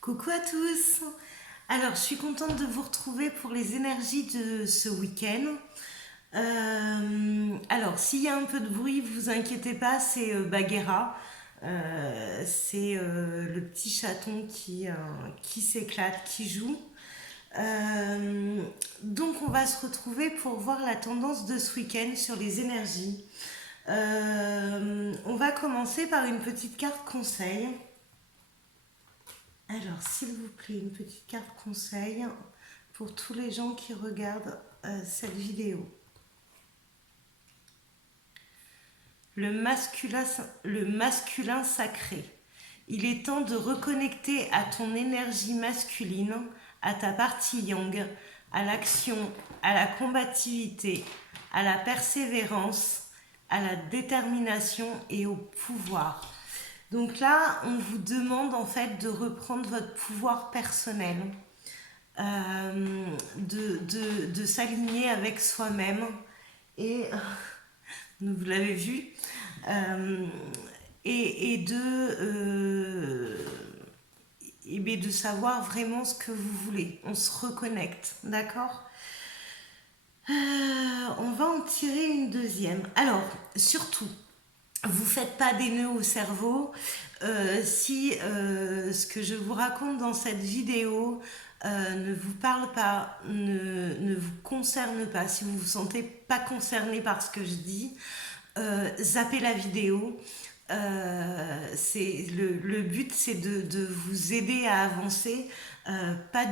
Coucou à tous. Alors, je suis contente de vous retrouver pour les énergies de ce week-end. Alors, s'il y a un peu de bruit, vous inquiétez pas, c'est Bagheera. C'est le petit chaton qui s'éclate, qui joue. Donc, on va se retrouver pour voir la tendance de ce week-end sur les énergies. On va commencer par une petite carte conseil. Alors, s'il vous plaît, une petite carte conseil pour tous les gens qui regardent cette vidéo. Le masculin sacré. Il est temps de reconnecter à ton énergie masculine, à ta partie yang, à l'action, à la combativité, à la persévérance, à la détermination et au pouvoir. Donc là, on vous demande en fait de reprendre votre pouvoir personnel, de s'aligner avec soi-même et, vous l'avez vu, et de savoir vraiment ce que vous voulez. On se reconnecte, d'accord? On va en tirer une deuxième. Alors, surtout, vous faites pas des nœuds au cerveau si ce que je vous raconte dans cette vidéo ne vous parle pas, ne vous concerne pas, si vous ne vous sentez pas concerné par ce que je dis, zappez la vidéo. Le but, c'est de vous aider à avancer. C'est pas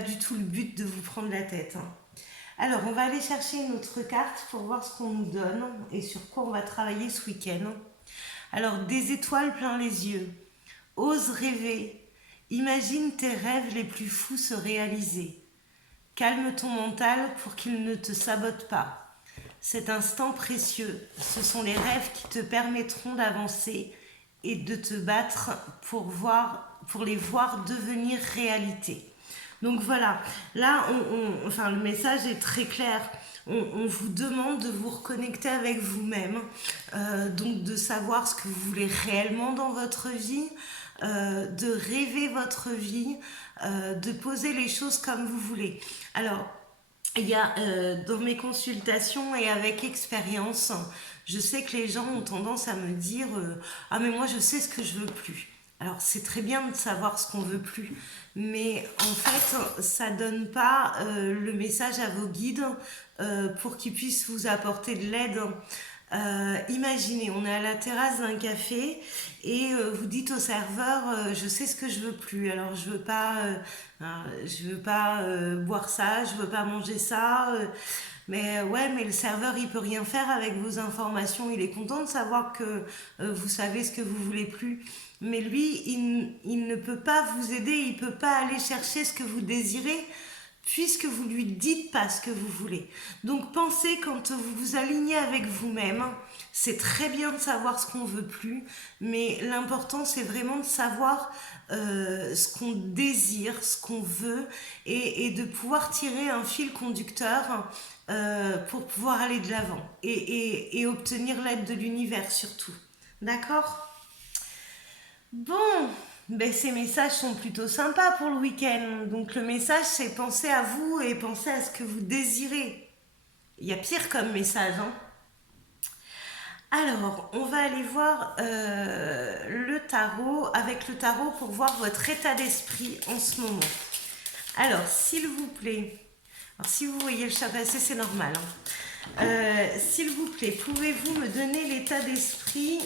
du tout le but de vous prendre la tête, hein. Alors, on va aller chercher une autre carte pour voir ce qu'on nous donne et sur quoi on va travailler ce week-end. Alors, des étoiles plein les yeux. Ose rêver. Imagine tes rêves les plus fous se réaliser. Calme ton mental pour qu'il ne te sabote pas. Cet instant précieux, ce sont les rêves qui te permettront d'avancer et de te battre pour les voir devenir réalité. Donc voilà, là, enfin, le message est très clair. On vous demande de vous reconnecter avec vous-même, donc de savoir ce que vous voulez réellement dans votre vie, de rêver votre vie, de poser les choses comme vous voulez. Alors, il y a dans mes consultations et avec expérience, je sais que les gens ont tendance à me dire ah mais moi je sais ce que je veux plus. Alors c'est très bien de savoir ce qu'on veut plus, mais en fait ça donne pas le message à vos guides pour qu'ils puissent vous apporter de l'aide. Imaginez, on est à la terrasse d'un café et vous dites au serveur je sais ce que je veux plus. Alors je veux pas boire ça, je veux pas manger ça. Mais ouais, mais le serveur il peut rien faire avec vos informations. Il est content de savoir que vous savez ce que vous voulez plus. Mais lui, il ne peut pas vous aider, il peut pas aller chercher ce que vous désirez puisque vous lui dites pas ce que vous voulez. Donc pensez quand vous vous alignez avec vous-même, c'est très bien de savoir ce qu'on veut plus, mais l'important c'est vraiment de savoir ce qu'on désire, ce qu'on veut, et de pouvoir tirer un fil conducteur pour pouvoir aller de l'avant et obtenir l'aide de l'univers surtout. D'accord? Bon, ben ces messages sont plutôt sympas pour le week-end. Donc le message, c'est penser à vous et penser à ce que vous désirez. Il y a pire comme message, hein. Alors, on va aller voir le tarot, avec le tarot pour voir votre état d'esprit en ce moment. Alors, s'il vous plaît, alors si vous voyez le chat passer, c'est normal, hein. S'il vous plaît, pouvez-vous me donner l'état d'esprit?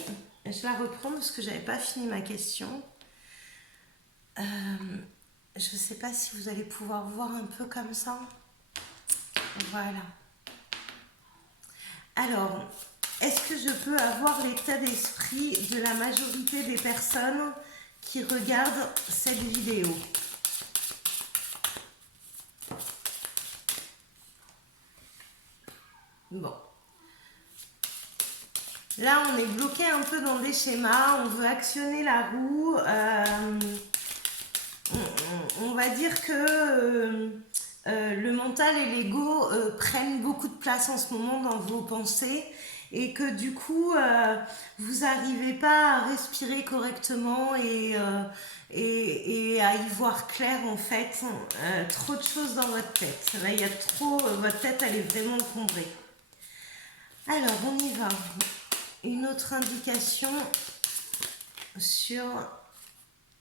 Je la reprends parce que j'avais pas fini ma question. Je ne sais pas si vous allez pouvoir voir un peu comme ça. Voilà. Alors, est-ce que je peux avoir l'état d'esprit de la majorité des personnes qui regardent cette vidéo? Bon. Là, on est bloqué un peu dans des schémas. On veut actionner la roue. On va dire que le mental et l'ego prennent beaucoup de place en ce moment dans vos pensées et que du coup, vous n'arrivez pas à respirer correctement et à y voir clair en fait. Trop de choses dans votre tête. Là, il y a trop, votre tête, elle est vraiment encombrée. Alors, on y va. Une autre indication sur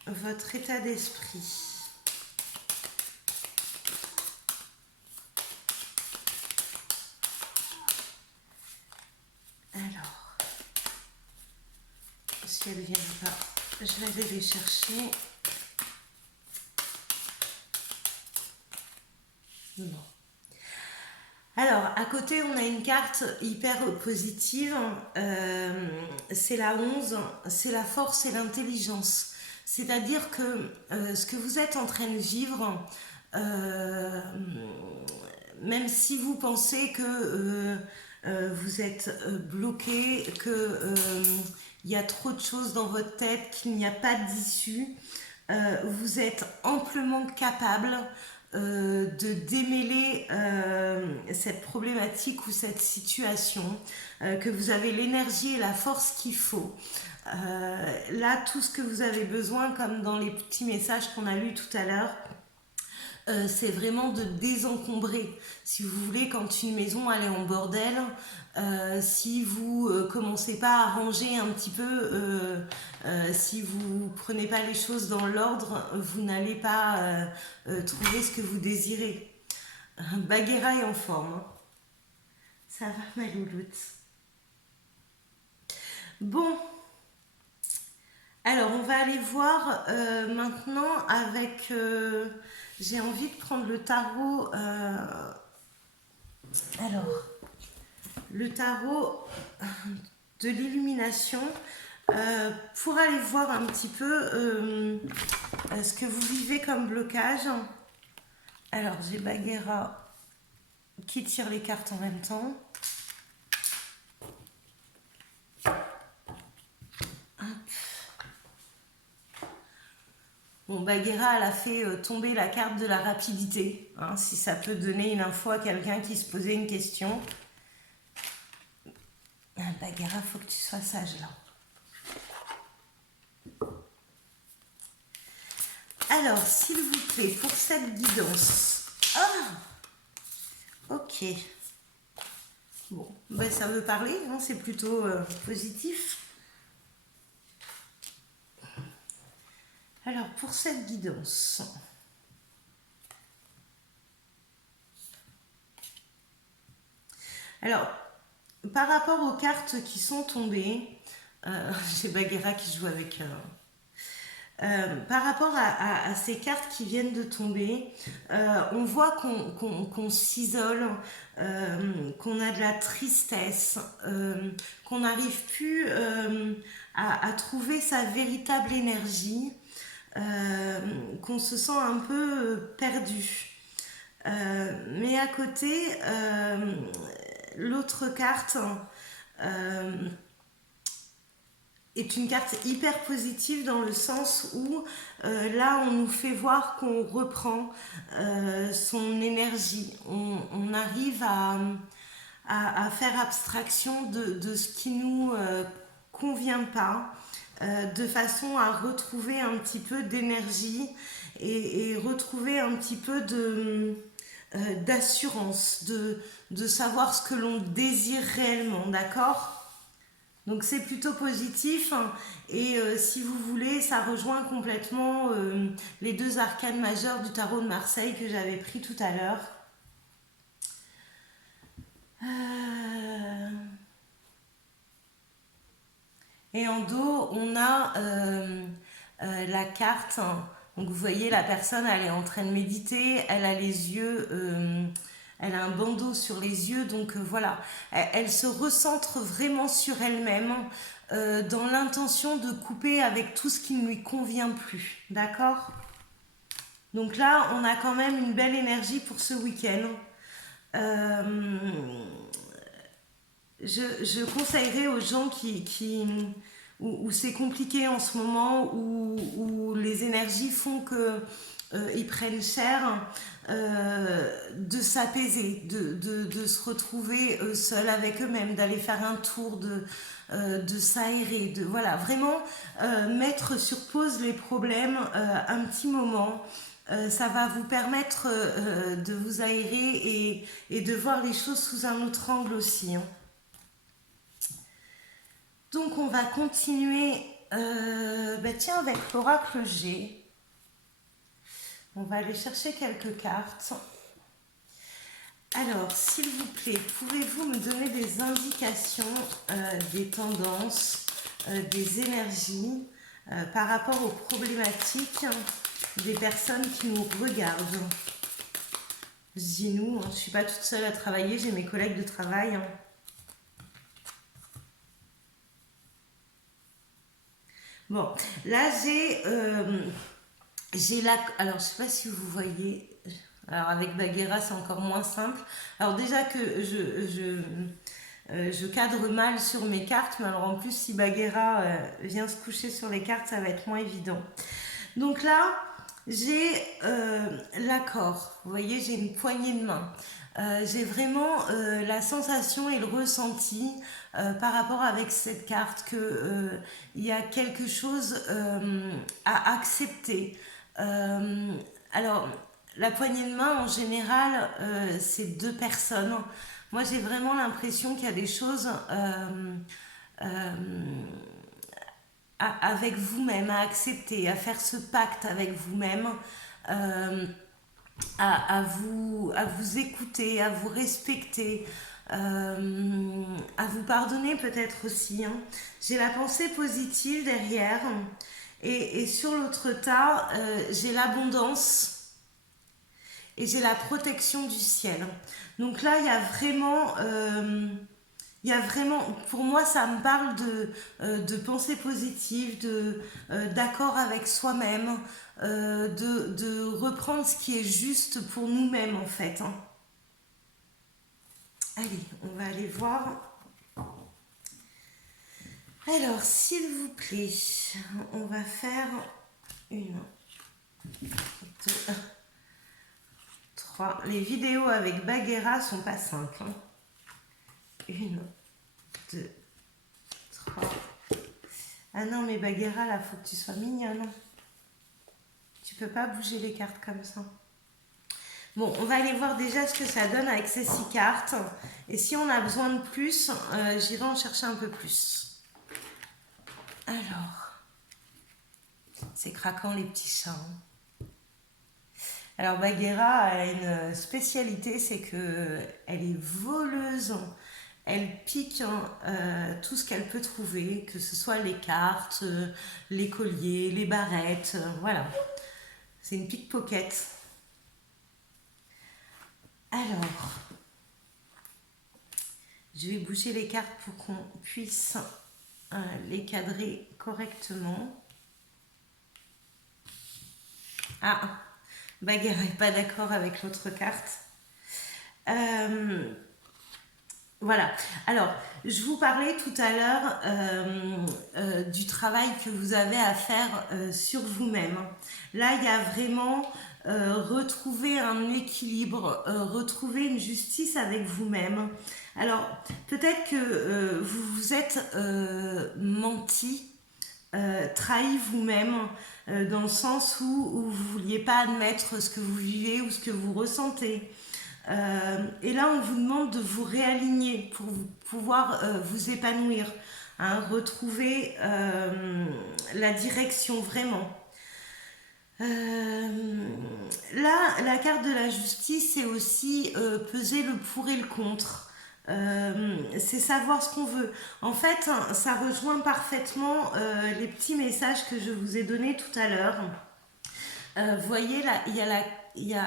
votre état d'esprit. Alors, si elles ne viennent pas, je vais aller les chercher. Non. Alors, à côté, on a une carte hyper positive. C'est la 11, c'est la force et l'intelligence. C'est-à-dire que ce que vous êtes en train de vivre, même si vous pensez que vous êtes bloqué, que il y a trop de choses dans votre tête, qu'il n'y a pas d'issue, vous êtes amplement capable de démêler cette problématique ou cette situation, que vous avez l'énergie et la force qu'il faut. Là, tout ce que vous avez besoin, comme dans les petits messages qu'on a lus tout à l'heure, c'est vraiment de désencombrer. Si vous voulez, quand une maison elle est en bordel, si vous commencez pas à ranger un petit peu, si vous prenez pas les choses dans l'ordre, vous n'allez pas trouver ce que vous désirez. Bagheera est en forme. Hein. Ça va, ma louloute. Bon. Alors, on va aller voir maintenant avec... j'ai envie de prendre le tarot... alors, le tarot de l'illumination pour aller voir un petit peu ce que vous vivez comme blocage. Alors, j'ai Bagheera qui tire les cartes en même temps. Bon, Bagheera, elle a fait tomber la carte de la rapidité, hein, si ça peut donner une info à quelqu'un qui se posait une question. Bagheera, faut que tu sois sage là. Alors, s'il vous plaît, pour cette guidance. Ah, ok. Bon, ben ça veut parler, hein, c'est plutôt positif. Alors, pour cette guidance. Alors, par rapport aux cartes qui sont tombées, j'ai Bagheera qui joue avec... par rapport à ces cartes qui viennent de tomber, on voit qu'on s'isole, qu'on a de la tristesse, qu'on n'arrive plus à trouver sa véritable énergie, qu'on se sent un peu perdu. Mais à côté, l'autre carte est une carte hyper positive dans le sens où là on nous fait voir qu'on reprend son énergie, on arrive à faire abstraction de ce qui nous convient pas, de façon à retrouver un petit peu d'énergie et retrouver un petit peu d'assurance, de savoir ce que l'on désire réellement, d'accord ? Donc c'est plutôt positif, hein, et si vous voulez, ça rejoint complètement les deux arcanes majeures du tarot de Marseille que j'avais pris tout à l'heure. Et en dos, on a la carte. Donc vous voyez, la personne, elle est en train de méditer, elle a les yeux... elle a un bandeau sur les yeux, donc voilà, elle se recentre vraiment sur elle-même dans l'intention de couper avec tout ce qui ne lui convient plus, d'accord ? Donc là, on a quand même une belle énergie pour ce week-end. Je conseillerais aux gens où c'est compliqué en ce moment, où les énergies font que ils prennent cher, de s'apaiser, de se retrouver seuls avec eux-mêmes, d'aller faire un tour, de s'aérer, voilà, vraiment mettre sur pause les problèmes un petit moment. Ça va vous permettre de vous aérer et de voir les choses sous un autre angle aussi, hein. Donc on va continuer tiens, avec l'oracle G. On va aller chercher quelques cartes. Alors, s'il vous plaît, pouvez-vous me donner des indications, des tendances, des énergies par rapport aux problématiques des personnes qui nous regardent? Je dis nous, hein, je ne suis pas toute seule à travailler, j'ai mes collègues de travail, hein. Bon, là j'ai la... Alors, je ne sais pas si vous voyez... Alors, avec Bagheera, c'est encore moins simple. Alors, déjà que je cadre mal sur mes cartes, mais alors en plus, si Bagheera vient se coucher sur les cartes, ça va être moins évident. Donc là, j'ai l'accord. Vous voyez, j'ai une poignée de main. J'ai vraiment la sensation et le ressenti par rapport avec cette carte que il y a quelque chose à accepter. Alors, la poignée de main, en général, c'est deux personnes. Moi, j'ai vraiment l'impression qu'il y a des choses avec vous-même, à accepter, à faire ce pacte avec vous-même, à vous écouter, à vous respecter, à vous pardonner peut-être aussi, hein. J'ai la pensée positive derrière. Et sur l'autre tas, j'ai l'abondance et j'ai la protection du ciel. Donc là, il y a vraiment, pour moi, ça me parle de pensée positive, d'accord avec soi-même, de reprendre ce qui est juste pour nous-mêmes, en fait, hein. Allez, on va aller voir. Alors, s'il vous plaît, on va faire une, deux, trois. Les vidéos avec Bagheera sont pas simples, hein. Une, deux, trois. Ah non, mais Bagheera, là, faut que tu sois mignonne. Tu peux pas bouger les cartes comme ça. Bon, on va aller voir déjà ce que ça donne avec ces 6 cartes. Et si on a besoin de plus, j'irai en chercher un peu plus. Alors, c'est craquant les petits chats, hein. Alors Bagheera a une spécialité, c'est que elle est voleuse. Elle pique tout ce qu'elle peut trouver, que ce soit les cartes, les colliers, les barrettes, voilà. C'est une pickpocket. Alors, je vais bouger les cartes pour qu'on puisse les cadrer correctement. Ah, Bagheera n'est pas d'accord avec l'autre carte. Voilà. Alors, je vous parlais tout à l'heure du travail que vous avez à faire sur vous-même. Là, il y a vraiment retrouver un équilibre, retrouver une justice avec vous-même. Alors, peut-être que vous vous êtes menti, trahi vous-même, dans le sens où vous ne vouliez pas admettre ce que vous vivez ou ce que vous ressentez. Et là, on vous demande de vous réaligner pour pouvoir vous épanouir, hein, retrouver la direction vraiment. Là, la carte de la justice, c'est aussi peser le pour et le contre. C'est savoir ce qu'on veut. En fait, ça rejoint parfaitement les petits messages que je vous ai donnés tout à l'heure. Vous voyez, là,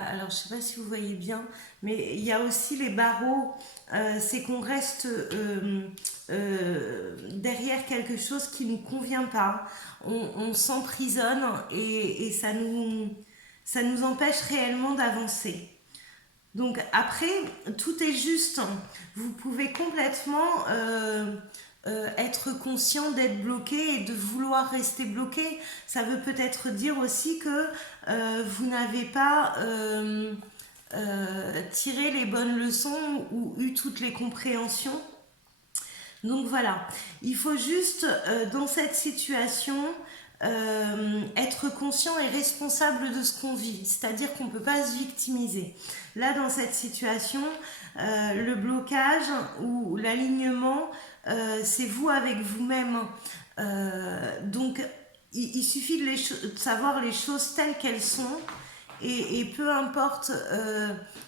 alors je ne sais pas si vous voyez bien, mais il y a aussi les barreaux. C'est qu'on reste derrière quelque chose qui ne nous convient pas. On s'emprisonne et ça nous empêche réellement d'avancer. Donc après, tout est juste. Vous pouvez complètement être conscient d'être bloqué et de vouloir rester bloqué. Ça veut peut-être dire aussi que vous n'avez pas tiré les bonnes leçons ou eu toutes les compréhensions. Donc voilà, il faut juste dans cette situation être conscient et responsable de ce qu'on vit, c'est-à-dire qu'on ne peut pas se victimiser. Là, dans cette situation, le blocage ou l'alignement, c'est vous avec vous-même. Donc, il suffit de savoir les choses telles qu'elles sont et peu importe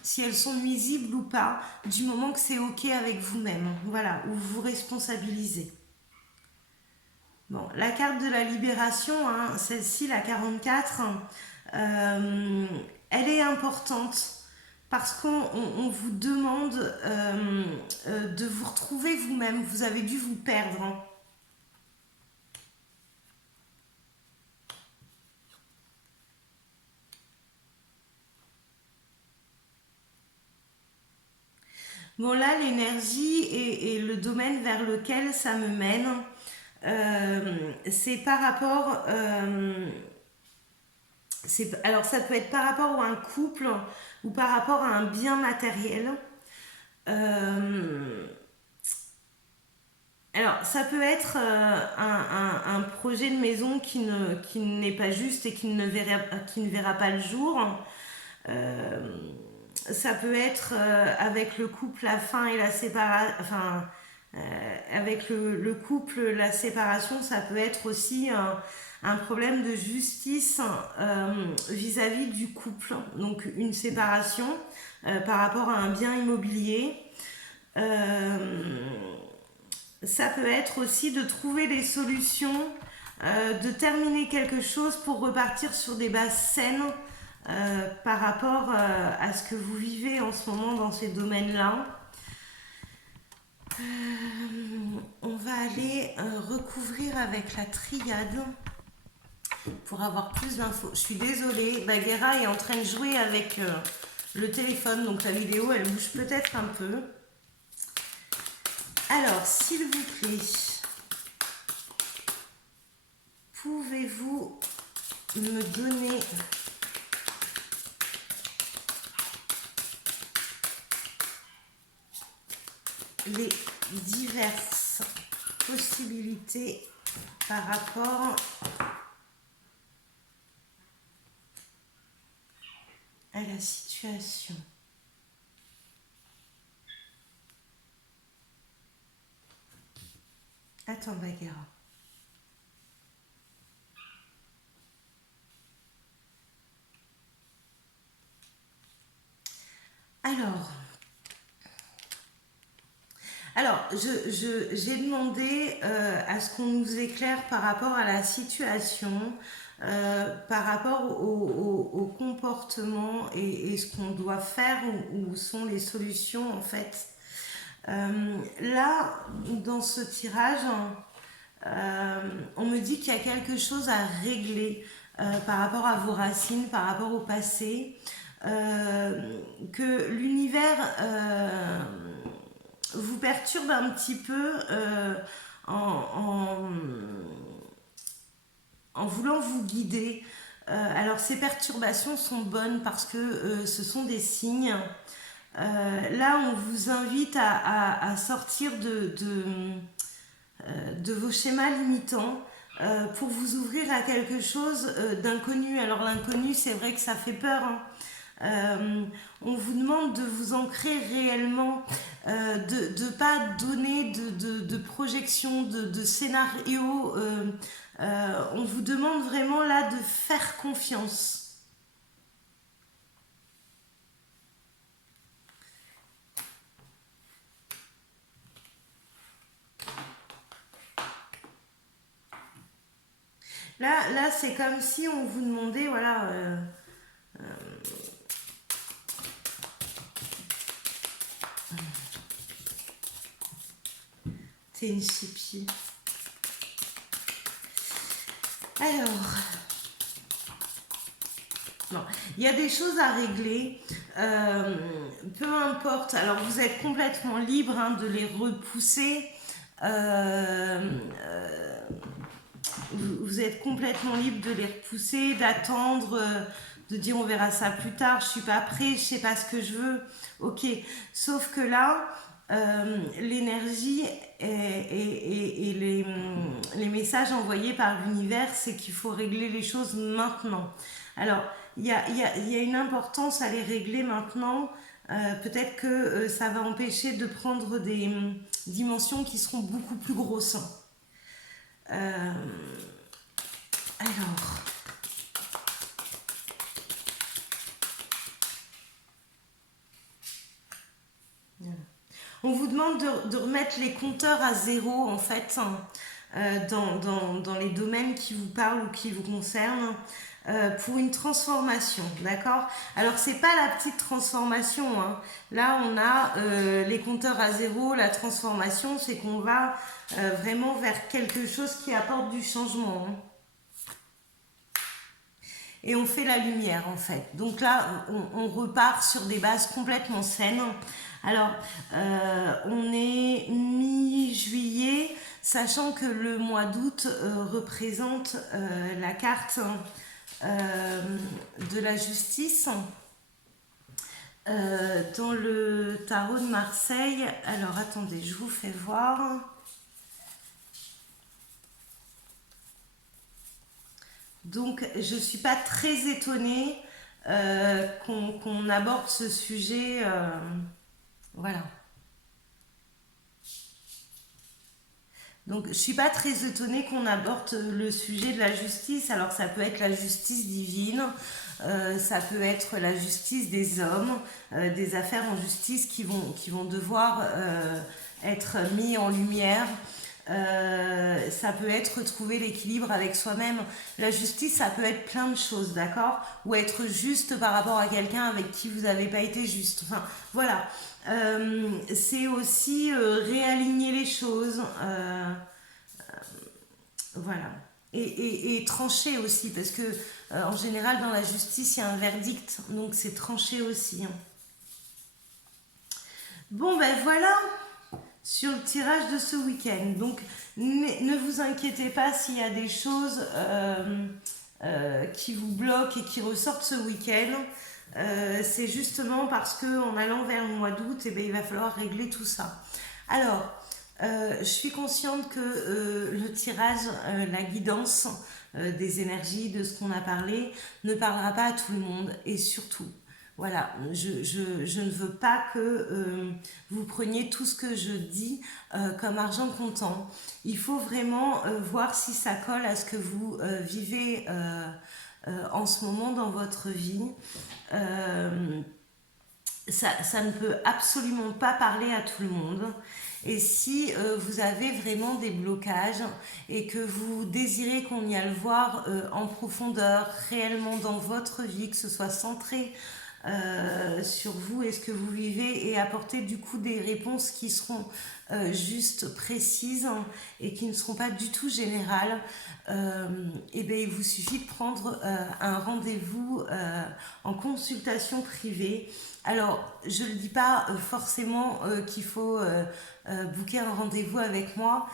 si elles sont nuisibles ou pas, du moment que c'est ok avec vous-même, voilà, ou vous vous responsabilisez. Bon, la carte de la libération, hein, celle-ci, la 44, elle est importante parce qu'on vous demande de vous retrouver vous-même. Vous avez dû vous perdre, hein. Bon, là, l'énergie et le domaine vers lequel ça me mène, c'est par rapport... alors, ça peut être par rapport à un couple ou par rapport à un bien matériel. Alors, ça peut être un projet de maison qui n'est pas juste et qui ne verra pas le jour. Euh, Ça peut être avec le couple la fin et la séparation, enfin avec le couple la séparation, ça peut être aussi un problème de justice vis-à-vis du couple. Donc une séparation par rapport à un bien immobilier. Ça peut être aussi de trouver des solutions, de terminer quelque chose pour repartir sur des bases saines par rapport à ce que vous vivez en ce moment dans ces domaines-là. On va aller recouvrir avec la triade pour avoir plus d'infos. Je suis désolée, Bagheera est en train de jouer avec le téléphone, donc la vidéo elle bouge peut-être un peu. Alors, s'il vous plaît, pouvez-vous me donner les diverses possibilités par rapport à la situation? Attends, Bagheera. Alors, j'ai demandé à ce qu'on nous éclaire par rapport à la situation, par rapport au comportement et ce qu'on doit faire, où sont les solutions en fait. Là, dans ce tirage, on me dit qu'il y a quelque chose à régler par rapport à vos racines, par rapport au passé, que l'univers vous perturbe un petit peu en, en voulant vous guider. Alors ces perturbations sont bonnes parce que ce sont des signes. Là, on vous invite à sortir de vos schémas limitants pour vous ouvrir à quelque chose d'inconnu. Alors l'inconnu, c'est vrai que ça fait peur, hein. On vous demande de vous ancrer réellement, de ne pas donner de projection, de scénario. On vous demande vraiment là de faire confiance. Là c'est comme si on vous demandait, voilà, c'est une chipie. Alors, non, il y a des choses à régler, peu importe. Alors, vous êtes complètement libre hein, de les repousser. Euh, vous êtes complètement libre de les repousser, d'attendre, de dire on verra ça plus tard, je suis pas prêt, je sais pas ce que je veux. Ok, sauf que là, l'énergie et les messages envoyés par l'univers, c'est qu'il faut régler les choses maintenant. Alors, il y a une importance à les régler maintenant. Peut-être que ça va empêcher de prendre des dimensions qui seront beaucoup plus grosses. Euh, alors, on vous demande de remettre les compteurs à zéro en fait, hein, dans les domaines qui vous parlent ou qui vous concernent. Pour une transformation, d'accord? Alors c'est pas la petite transformation, hein. Là on a les compteurs à zéro, la transformation, c'est qu'on va vraiment vers quelque chose qui apporte du changement, hein. Et on fait la lumière en fait. Donc là, on repart sur des bases complètement saines. Alors, on est mi-juillet, sachant que le mois d'août représente la carte de la justice. Dans le tarot de Marseille, alors attendez, je vous fais voir. Donc, je ne suis pas très étonnée qu'on aborde ce sujet. Voilà. Donc, je ne suis pas très étonnée qu'on aborde le sujet de la justice. Alors, ça peut être la justice divine, ça peut être la justice des hommes, des affaires en justice qui vont devoir être mis en lumière. Ça peut être trouver l'équilibre avec soi-même. La justice, ça peut être plein de choses, d'accord? Ou être juste par rapport à quelqu'un avec qui vous n'avez pas été juste. Enfin, voilà. C'est aussi réaligner les choses. Voilà. Et trancher aussi, parce que en général, dans la justice, il y a un verdict, donc c'est trancher aussi, hein. Bon, ben voilà sur le tirage de ce week-end. Donc, ne vous inquiétez pas s'il y a des choses qui vous bloquent et qui ressortent ce week-end. C'est justement parce qu'en allant vers le mois d'août, eh bien, il va falloir régler tout ça. Alors, je suis consciente que le tirage, la guidance des énergies, de ce qu'on a parlé, ne parlera pas à tout le monde. Et surtout, voilà, je ne veux pas que vous preniez tout ce que je dis comme argent comptant. Il faut vraiment voir si ça colle à ce que vous vivez en ce moment dans votre vie. Ça ne peut absolument pas parler à tout le monde. Et si vous avez vraiment des blocages et que vous désirez qu'on y aille voir en profondeur, réellement dans votre vie, que ce soit centré sur vous et ce que vous vivez et apporter du coup des réponses qui seront juste précises et qui ne seront pas du tout générales, et bien il vous suffit de prendre un rendez-vous en consultation privée. Alors, je ne dis pas forcément qu'il faut booker un rendez-vous avec moi.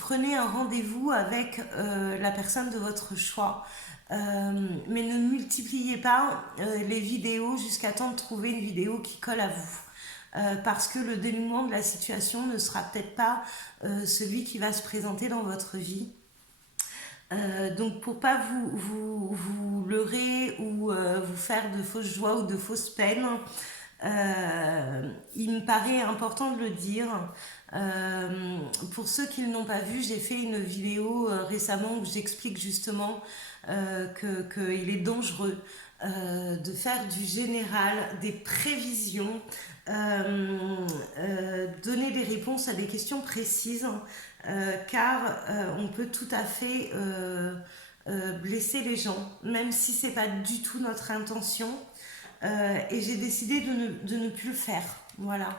Prenez un rendez-vous avec la personne de votre choix. Mais ne multipliez pas les vidéos jusqu'à temps de trouver une vidéo qui colle à vous. Parce que le dénouement de la situation ne sera peut-être pas celui qui va se présenter dans votre vie. Donc pour pas vous leurrer ou vous faire de fausses joies ou de fausses peines, il me paraît important de le dire. Pour ceux qui ne l'ont pas vu, j'ai fait une vidéo récemment où j'explique justement qu'il est dangereux de faire du général, des prévisions, donner des réponses à des questions précises, car on peut tout à fait blesser les gens, même si c'est pas du tout notre intention. Et j'ai décidé de ne plus le faire. Voilà.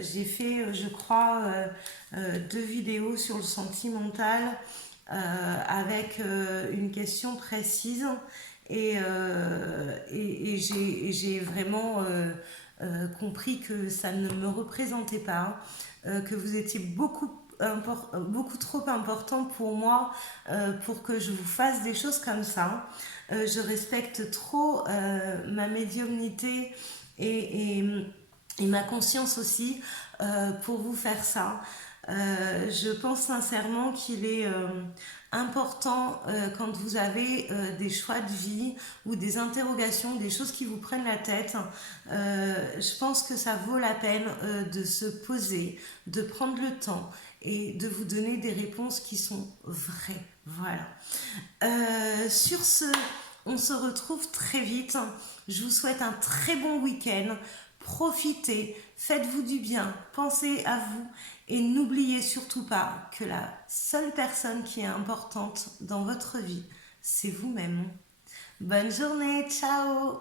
J'ai fait, je crois, 2 vidéos sur le sentimental avec une question précise et j'ai vraiment compris que ça ne me représentait pas. que vous étiez beaucoup trop important pour moi pour que je vous fasse des choses comme ça. Je respecte trop ma médiumnité et ma conscience aussi pour vous faire ça. Je pense sincèrement qu'il est important quand vous avez des choix de vie ou des interrogations, des choses qui vous prennent la tête. Je pense que ça vaut la peine de se poser, de prendre le temps et de vous donner des réponses qui sont vraies. Voilà. Sur ce, on se retrouve très vite. Je vous souhaite un très bon week-end. Profitez, faites-vous du bien, pensez à vous et n'oubliez surtout pas que la seule personne qui est importante dans votre vie, c'est vous-même. Bonne journée, ciao!